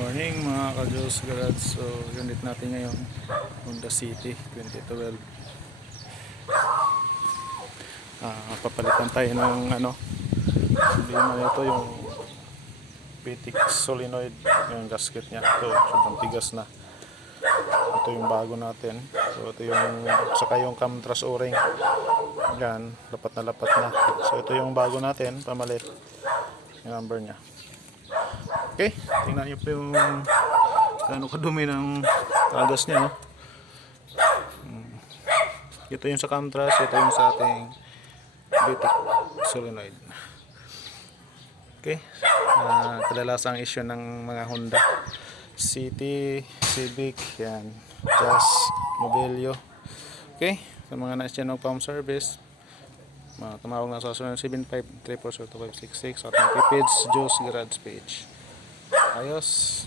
Morning mga ka-Diyos Garage. So unit natin ngayon Honda City 2012. Papalitan tayo ng problema nito, yung pitik solenoid, yung gasket nya. Ito sobrang tigas na. Ito yung bago natin. So ito yung saka yung cam truss o-ring, yan, lapat na lapat na. So ito yung bago natin, pamalit yung number nya. Okay, tingnan nyo po yung gaano kadumi ng tagas niya, no? Ito yung sa cam truss, ito yung sa ating pitik solenoid. Okay, kadalasang issue ng mga Honda City, Civic, yan, Jazz, Mobilio. Okay, sa mga nais dyan ng pump service, tumawag na sa 0975-340-2566 at mga Pipids Juice Garage page. Ayos.